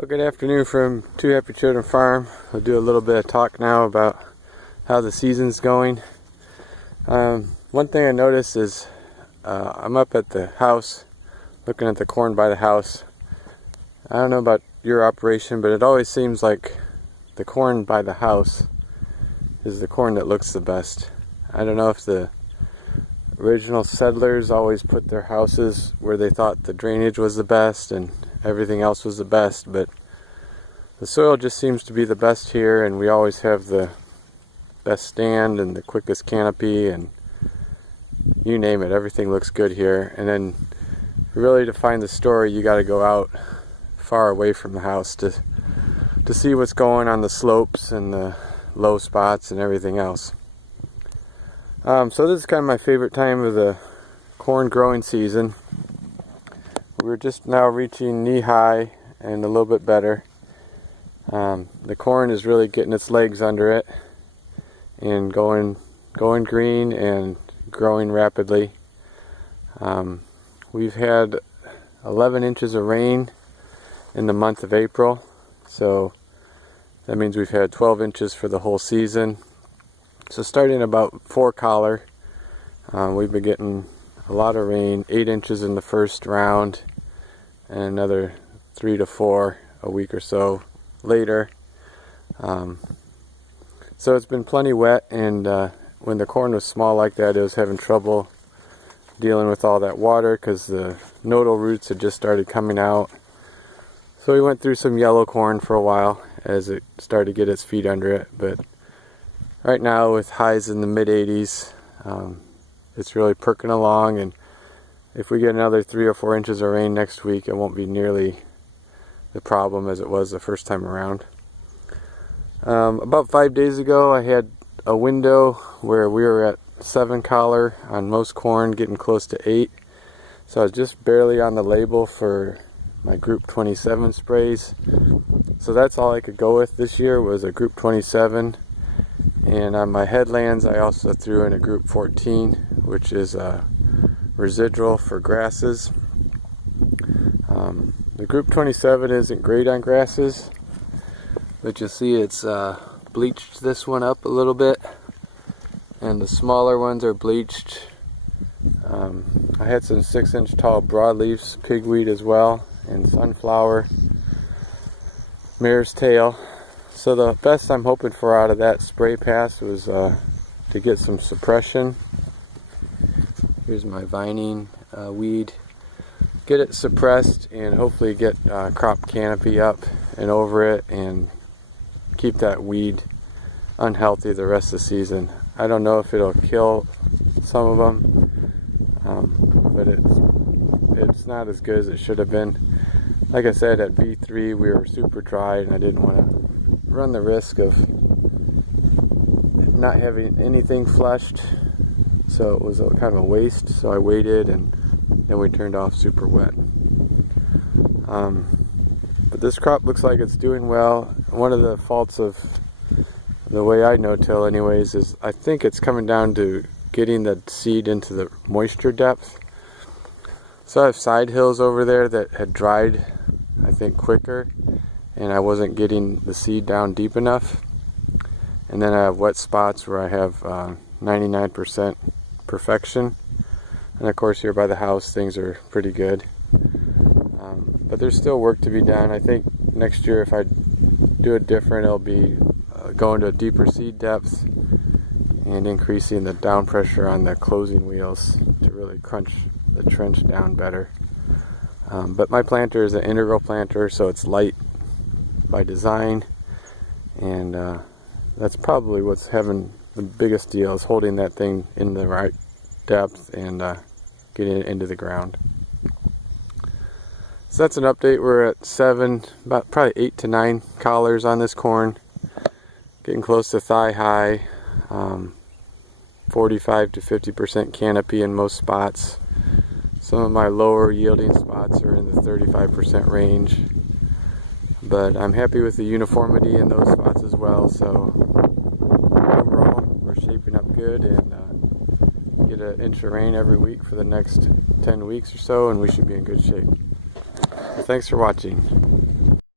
Well, good afternoon from Two Happy Children Farm. We'll do a little bit of talk now about how the season's going. One thing I noticed is I'm up at the house looking at the corn by the house. I don't know about your operation, but it always seems like the corn by the house is the corn that looks the best. I don't know if the original settlers always put their houses where they thought the drainage was the best and everything else was the best, but the soil just seems to be the best here, and we always have the best stand and the quickest canopy, and you name it, everything looks good here. And then really to find the story, you got to go out far away from the house to see what's going on the slopes and the low spots and everything else. So this is kind of my favorite time of the corn growing season. We're just now reaching knee high and a little bit better. The corn is really getting its legs under it and going green and growing rapidly. We've had 11 inches of rain in the month of April, so that means we've had 12 inches for the whole season. So starting about 4 collar, we've been getting a lot of rain, 8 inches in the first round and another 3 to 4 a week or so later. So it's been plenty wet, and when the corn was small like that, it was having trouble dealing with all that water because the nodal roots had just started coming out. So we went through some yellow corn for a while as it started to get its feet under it, but right now with highs in the mid 80s, it's really perking along, and if we get another 3 or 4 inches of rain next week, it won't be nearly the problem as it was the first time around. About 5 days ago, I had a window where we were at 7 collar on most corn, getting close to 8. So I was just barely on the label for my Group 27 sprays. So that's all I could go with this year was a Group 27. And on my headlands, I also threw in a Group 14, which is a residual for grasses. The Group 27 isn't great on grasses, but you'll see it's bleached this one up a little bit, and the smaller ones are bleached. I had some 6-inch tall broadleaves, pigweed as well, and sunflower, mare's tail. So the best I'm hoping for out of that spray pass was to get some suppression. Here's my vining weed. Get it suppressed and hopefully get crop canopy up and over it and keep that weed unhealthy the rest of the season. I don't know if it'll kill some of them, but it's not as good as it should have been. Like I said, at B3 we were super dry, and I didn't want to run the risk of not having anything flushed, so it was kind of a waste. So I waited, and then we turned off super wet. But this crop looks like it's doing well. One of the faults of the way I no-till anyways is I think it's coming down to getting the seed into the moisture depth. So I have side hills over there that had dried, I think, quicker, and I wasn't getting the seed down deep enough. And then I have wet spots where I have 99% perfection. And of course here by the house things are pretty good. But there's still work to be done. I think next year if I do it different, it'll be going to a deeper seed depth and increasing the down pressure on the closing wheels to really crunch the trench down better. But my planter is an integral planter, so it's light by design, and that's probably what's having the biggest deal, is holding that thing in the right depth and getting it into the ground. So that's an update. We're at 7, about probably 8 to 9 collars on this corn, getting close to thigh high, 45 to 50% canopy in most spots. Some of my lower yielding spots are in the 35% range, but I'm happy with the uniformity in those spots as well. So overall we're shaping up good, and get an inch of rain every week for the next 10 weeks or so, and we should be in good shape. So thanks for watching.